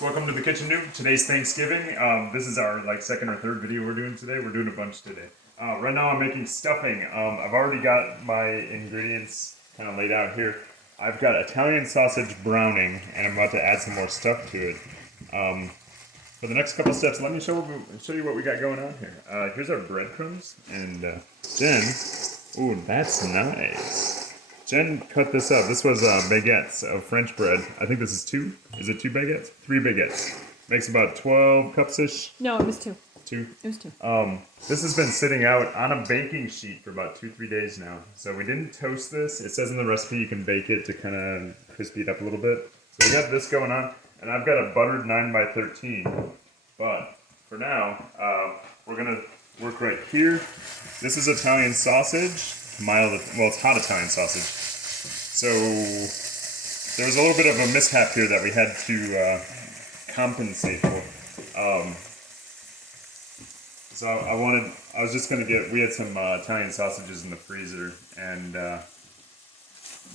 folks, welcome to the Kitchen Noob. Today's Thanksgiving. This is our second or third video we're doing today. We're doing a bunch today. Right now I'm making stuffing. I've already got my ingredients kind of laid out here. I've got Italian sausage browning, and I'm about to add some more stuff to it. For the next couple steps, let me show you what we got going on here. Here's our breadcrumbs, and Jen, ooh, that's nice. Jen cut this up. This was baguettes of French bread. I think this is two. Is it two baguettes? Three baguettes. Makes about 12 cups-ish. No, it was two. Two? It was two. This has been sitting out on a baking sheet for about 2-3 days now. So we didn't toast this. It says in the recipe you can bake it to kind of crispy it up a little bit. So we got this going on. And I've got a buttered 9x13. But for now, we're going to work right here. This is Italian sausage. Well, it's hot Italian sausage. So there was a little bit of a mishap here that we had to compensate for. So I was just gonna we had some Italian sausages in the freezer, and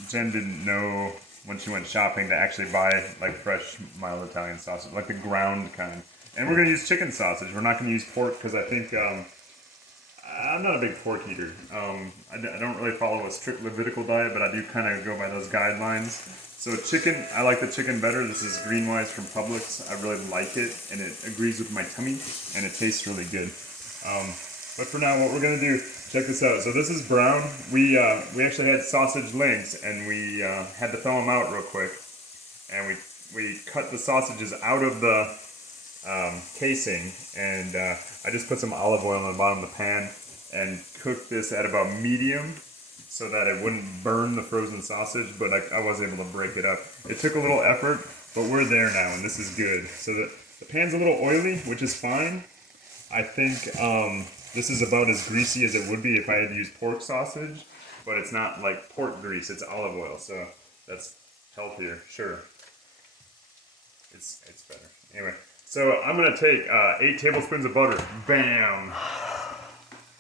Jen didn't know when she went shopping to actually buy fresh mild Italian sausage, like the ground kind. And we're gonna use chicken sausage. We're not gonna use pork because I think I'm not a big pork eater. I don't really follow a strict Levitical diet, but I do kind of go by those guidelines. So chicken, I like the chicken better. This is Greenwise from Publix. I really like it, and it agrees with my tummy, and it tastes really good. But for now, what we're gonna do, check this out. So this is brown. We actually had sausage links, and we had to thaw them out real quick, and we cut the sausages out of the casing, and I just put some olive oil on the bottom of the pan and cooked this at about medium so that it wouldn't burn the frozen sausage, but I was able to break it up. It took a little effort, but we're there now, and this is good. So the pan's a little oily, which is fine. I think this is about as greasy as it would be if I had used pork sausage, but it's not like pork grease, it's olive oil, so that's healthier, sure. It's better. Anyway. So I'm going to take 8 tablespoons of butter. Bam!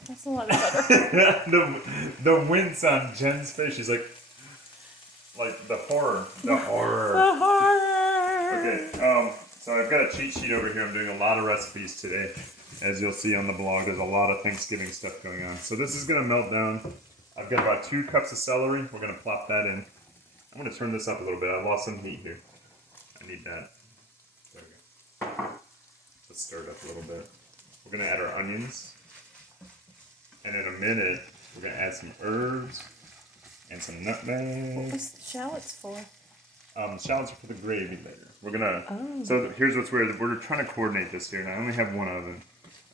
That's a lot of butter. the wince on Jen's face. She's like the horror. The horror. The horror! Okay, so I've got a cheat sheet over here. I'm doing a lot of recipes today. As you'll see on the blog, there's a lot of Thanksgiving stuff going on. So this is going to melt down. I've got about 2 cups of celery. We're going to plop that in. I'm going to turn this up a little bit. I lost some heat here. I need that. There we go. Let's stir it up a little bit. We're going to add our onions. And in a minute, we're going to add some herbs and some nutmeg. What was the shallots for? Shallots are for the gravy later. We're going to... So here's what's weird. We're trying to coordinate this here, and I only have one oven.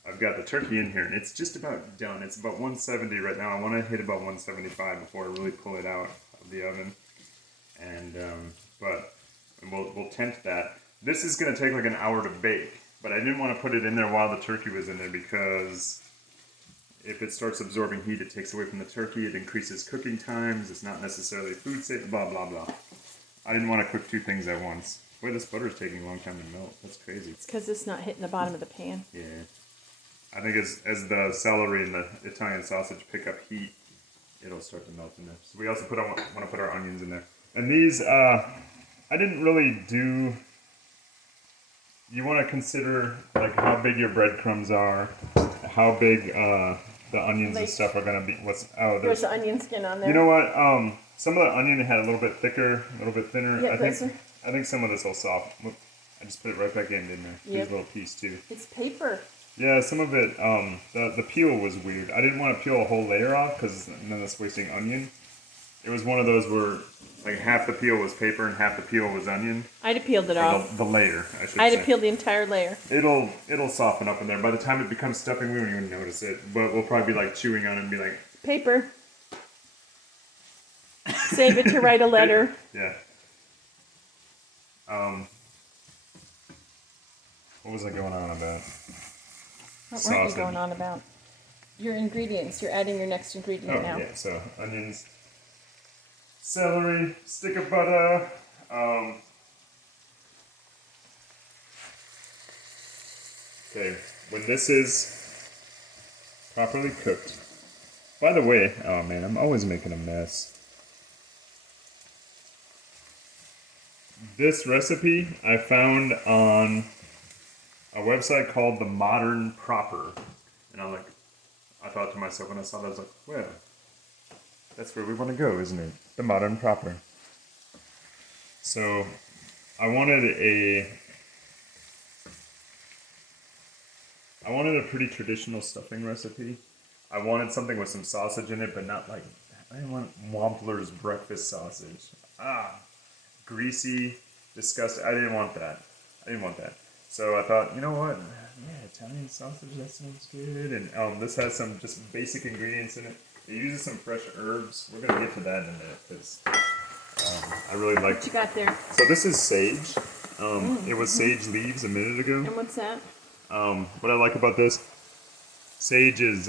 I've got the turkey in here, and it's just about done. It's about 170 right now. I want to hit about 175 before I really pull it out of the oven. And, we'll tempt that. This is going to take like an hour to bake. But I didn't want to put it in there while the turkey was in there because if it starts absorbing heat, it takes away from the turkey. It increases cooking times. It's not necessarily food safe, blah, blah, blah. I didn't want to cook 2 things at once. Boy, this butter is taking a long time to melt. That's crazy. It's because it's not hitting the bottom of the pan. Yeah. I think as the celery and the Italian sausage pick up heat, it'll start to melt in there. So we also want to put our onions in there. And these, I didn't really do... You want to consider how big your breadcrumbs are, how big the onions and stuff are going to be. There's the onion skin on there. You know what? Some of the onion had a little bit thicker, a little bit thinner. Yeah, I think some of this will soften. I just put it right back in, didn't I? Yep. Here's a little piece too. It's paper. Yeah, some of it. The peel was weird. I didn't want to peel a whole layer off because then that's wasting onion. It was one of those where half the peel was paper and half the peel was onion. I'd have peeled it off. The layer, I should say. I'd have peeled the entire layer. It'll soften up in there. By the time it becomes stuffing, we won't even notice it. But we'll probably be chewing on it and be like... Paper. Save it to write a letter. Yeah. What was I going on about? What weren't you going on about? Your ingredients. You're adding your next ingredient now. Yeah, so onions, celery, stick of butter, okay, when this is properly cooked, by the way, oh man, I'm always making a mess. This recipe I found on a website called The Modern Proper. And I thought to myself when I saw that, I was like, well, that's where we want to go, isn't it? The Modern Proper. So I wanted a pretty traditional stuffing recipe. I wanted something with some sausage in it, but not like, I didn't want Wampler's breakfast sausage. Greasy, disgusting. I didn't want that. So I thought, you know what? Yeah, Italian sausage, that sounds good. And this has some just basic ingredients in it. It uses some fresh herbs. We're going to get to that in a minute because I really like. What you got there? So this is sage. It was sage leaves a minute ago. And what's that? What I like about this, sage is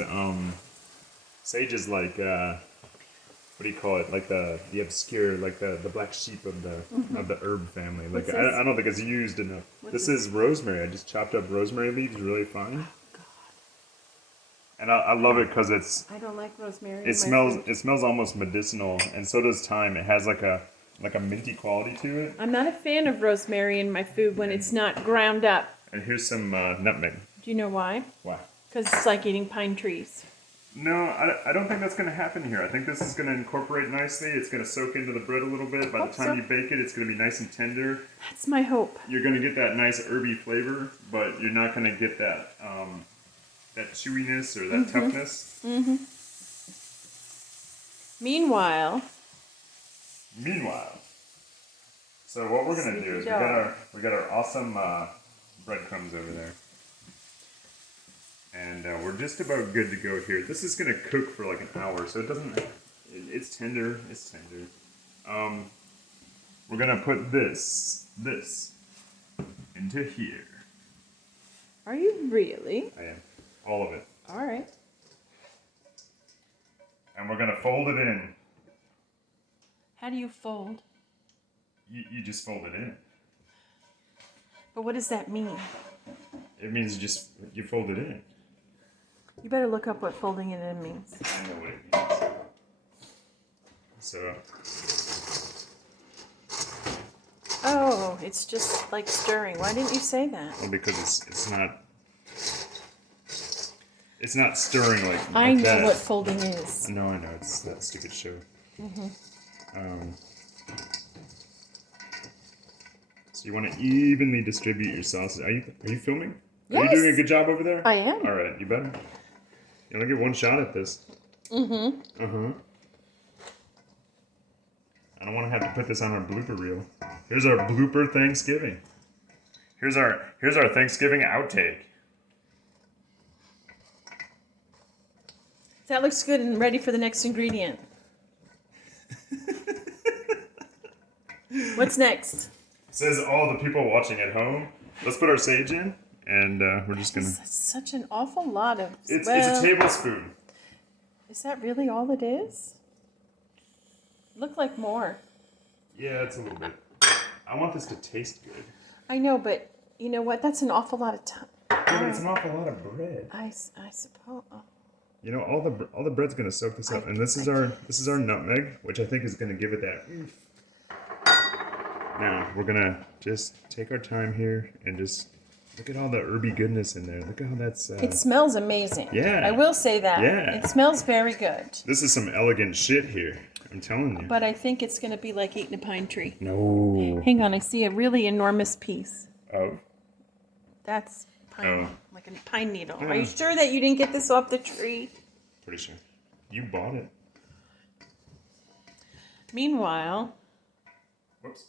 like what do you call it? Like the obscure, like the black sheep of the herb family. Like What's this? I don't think it's used enough. What's This is rosemary. I just chopped up rosemary leaves really fine. And I love it because I don't like rosemary. it smells almost medicinal, and so does thyme. It has like a minty quality to it. I'm not a fan of rosemary in my food when it's not ground up. And here's some nutmeg. Do you know why? Wow. Because it's like eating pine trees. No, I don't think that's going to happen here. I think this is going to incorporate nicely. It's going to soak into the bread a little bit. By the time you bake it, it's going to be nice and tender. That's my hope. You're going to get that nice herby flavor, but you're not going to get that that chewiness or that toughness. Mm-hmm. Meanwhile, so what we're going to do is we got our awesome breadcrumbs over there. And we're just about good to go here. This is going to cook for like an hour, so it doesn't... It's tender. We're going to put this into here. are you really? I am. All of it. All right. And we're going to fold it in. How do you fold? You just fold it in. But what does that mean? It means you fold it in. You better look up what folding it in means. I know what it means. So... Oh, it's just like stirring. Why didn't you say that? Well, because it's not stirring like I know that. what folding is. No, I know. It's that stupid show. So you want to evenly distribute your sausage. Are you filming? Are you Yes. doing a good job over there? I am. All right, you better. You only get one shot at this. I don't want to have to put this on our blooper reel. Here's our blooper Thanksgiving. Here's our Thanksgiving outtake. That looks good and ready for the next ingredient. What's next? Says all the people watching at home. Let's put our sage in, and we're just gonna. That's such an awful lot of. It's a tablespoon. Is that really all it is? Look like more. Yeah, it's a little bit. I want this to taste good. I know, but you know what? That's an awful lot of time. Yeah, but it's an awful lot of bread. I suppose. Oh. You know, all the bread's gonna soak this up, and this is our nutmeg, which I think is gonna give it that oof. Now we're gonna just take our time here and just look at all the herby goodness in there. Look at how that's. It smells amazing. Yeah. I will say that. Yeah. It smells very good. This is some elegant shit here. I'm telling you. But I think it's going to be like eating a pine tree. No. Hang on, I see a really enormous piece. Oh. That's pine, Oh. like a pine needle. Are you sure that you didn't get this off the tree? Pretty sure. You bought it. Meanwhile, Whoops.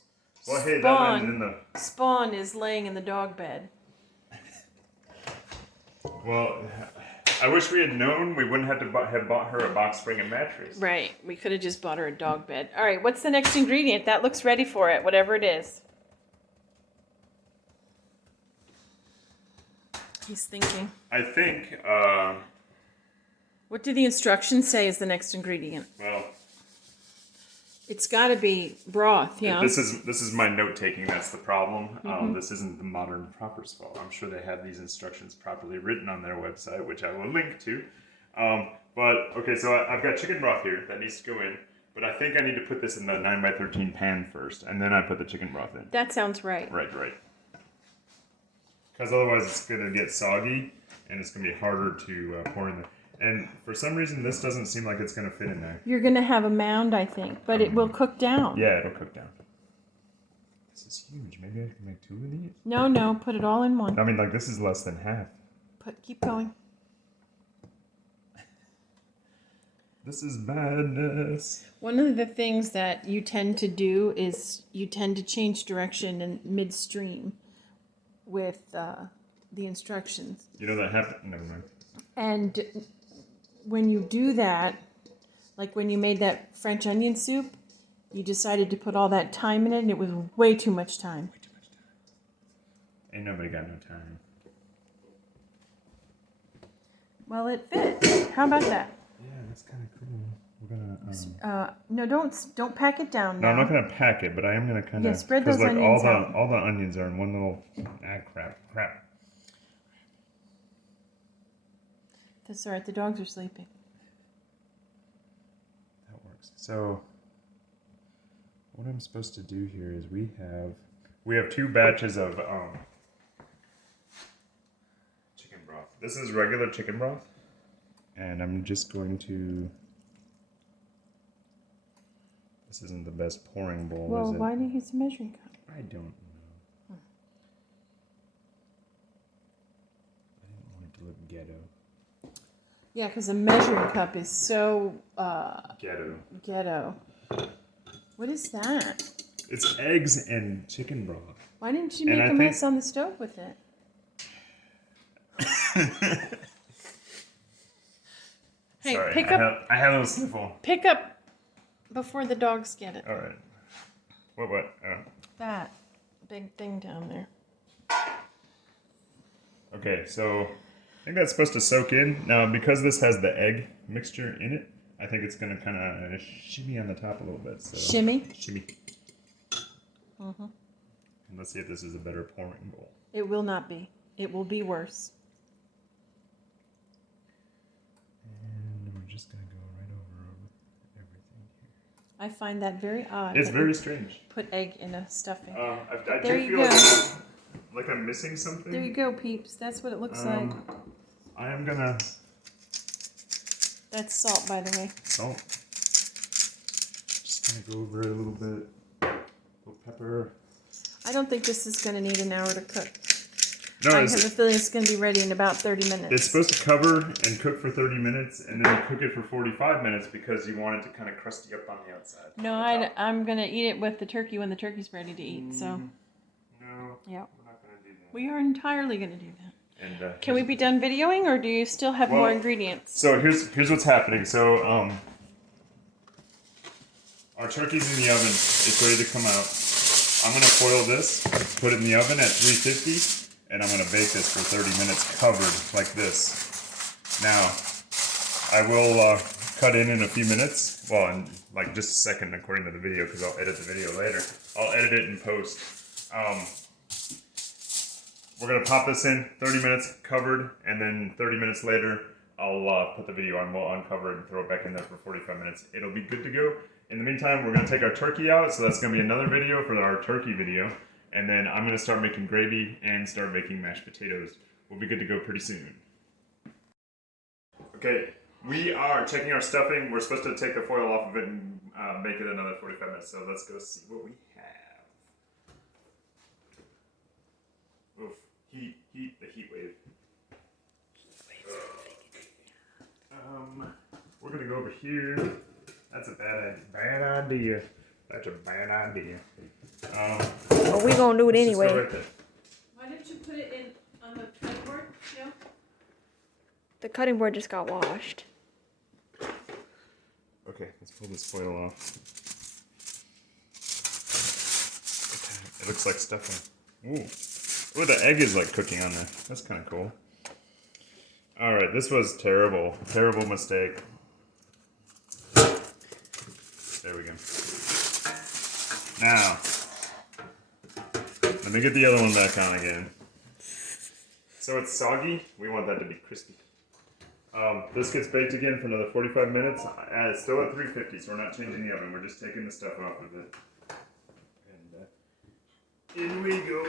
Well, hey, that landed in the. Spawn is laying in the dog bed. Well, I wish we had known. We wouldn't have to have bought her a box spring and mattress. Right. We could have just bought her a dog bed. All right. What's the next ingredient? That looks ready for it, whatever it is. He's thinking. I think. What do the instructions say is the next ingredient? Well, It's got to be broth, yeah. this is my note taking. That's the problem. This isn't the Modern Proper's fault. I'm sure they have these instructions properly written on their website, which I will link to. But okay, so I've got chicken broth here that needs to go in. But I think I need to put this in the 9x13 pan first, and then I put the chicken broth in. That sounds right. Right. Because otherwise it's going to get soggy, and it's going to be harder to pour in there. And for some reason, this doesn't seem like it's going to fit in there. You're going to have a mound, I think, but it will cook down. Yeah, it'll cook down. This is huge. Maybe I can make 2 of these? No, put it all in one. I mean, like, this is less than half. Keep going. This is madness. One of the things that you tend to do is you tend to change direction in midstream with the instructions. You know that happened? Never mind. And when you do that, like when you made that French onion soup, you decided to put all that time in it, and it was way too much time. Way too much time. Ain't nobody got no time. Well, it fits. How about that? Yeah, that's kind of cool. We're gonna. No, don't pack it down. No, now. I'm not gonna pack it, but I am gonna kind of. Yeah, spread those onions out. All the onions are in one little. Crap. That's all right. The dogs are sleeping. That works. So, what I'm supposed to do here is we have 2 batches of chicken broth. This is regular chicken broth, and I'm just going to. This isn't the best pouring bowl, Well, is it? why do you use a measuring cup? I don't know. I didn't want it to look ghetto. Yeah, because a measuring cup is so ghetto. What is that? It's eggs and chicken broth. Why didn't you make a mess on the stove with it? Hey, Sorry, pick up. I had a little sniffle. Pick up before the dogs get it. All right. What? That big thing down there. Okay, so I think that's supposed to soak in. Now, because this has the egg mixture in it, I think it's going to kind of shimmy on the top a little bit. So. Shimmy? Shimmy. Mm-hmm. And let's see if this is a better pouring bowl. It will not be. It will be worse. And we're just going to go right over everything here. I find that very odd. It's very strange. Put egg in a stuffing. I there do you feel go. like I'm missing something. There you go, peeps. That's what it looks like. I am going to... That's salt, by the way. Salt. Just going to go over it a little bit. A little pepper. I don't think this is going to need an hour to cook. No, I have a feeling it's going to be ready in about 30 minutes. It's supposed to cover and cook for 30 minutes, and then you cook it for 45 minutes because you want it to kind of crusty up on the outside. No, I'm going to eat it with the turkey when the turkey's ready to eat. So. No. Yep. We're not going to do that. We are entirely going to do that. And, can we be done videoing, or do you still have more ingredients? So here's what's happening. So our turkey's in the oven. It's ready to come out. I'm going to foil this, put it in the oven at 350, and I'm going to bake this for 30 minutes covered like this. Now, I will cut in a few minutes. Well, in like just a second according to the video, because I'll edit the video later. I'll edit it in post. We're going to pop this in, 30 minutes covered, and then 30 minutes later, I'll put the video on. We'll uncover it and throw it back in there for 45 minutes. It'll be good to go. In the meantime, we're going to take our turkey out, so that's going to be another video for our turkey video. And then I'm going to start making gravy and start making mashed potatoes. We'll be good to go pretty soon. Okay, we are checking our stuffing. We're supposed to take the foil off of it and make it another 45 minutes. So let's go see what we have. Oof. Heat, the heat wave. We're gonna go over here. That's a bad idea. That's a bad idea. Well, we gonna do it anyway. Right there. Why didn't you put it in on the cutting board? No? The cutting board just got washed. Okay, let's pull this foil off. Okay, it looks like stuffing. Ooh. Oh, the egg is like cooking on there. That's kind of cool. All right, this was terrible. Terrible mistake. There we go. Now, let me get the other one back on again. So it's soggy. We want that to be crispy. This gets baked again for another 45 minutes. It's still at 350, so we're not changing the oven. We're just taking the stuff off of it. And in we go.